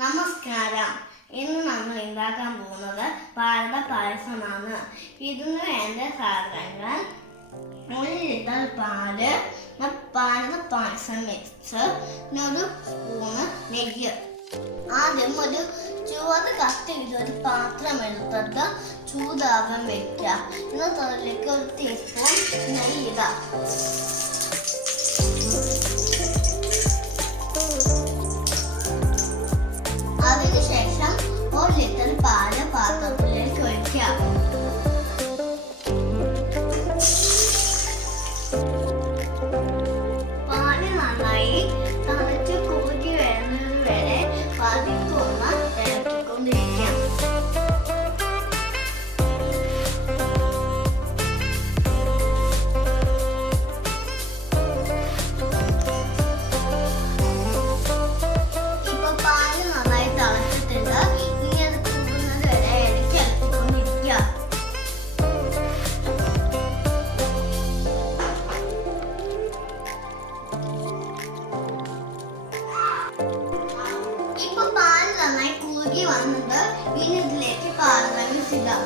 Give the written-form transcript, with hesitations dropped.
നമസ്കാരം. ഇന്ന് നമ്മൾ ഉണ്ടാക്കാൻ പോകുന്നത് പാലട പായസമാണ്. ഇതിന് വേണ്ട സാധനങ്ങൾ: 1 ലിറ്റർ പാല്, പാലട പായസം മിക്സ്, 1 സ്പൂണ് നെയ്യ്. ആദ്യം ഒരു ചുവട് കട്ട് ചെയ്തൊരു പാത്രം എടുത്തിട്ട് ചൂടാകാൻ വെക്കുക. എന്നിട്ട് അതിലേക്ക് 1 ടീസ്പൂൺ നെയ്യ് ഇടാം. അതിനുശേഷം 1 ലിറ്റർ പാല് പാത്രത്തിലേക്ക് ഒഴിക്കാം. പാല് നന്നായി തണുത്ത് കുറുകി വരുന്നത് വരെ പതിക്കൊന്ന് ഇളക്കിക്കൊണ്ടിരിക്കാം. ഇപ്പൊ പാല് നന്നായി കുറുകി വന്നത്. ഇനി ഇതിലേക്ക് പാലട മിക്സ് ഇടാം.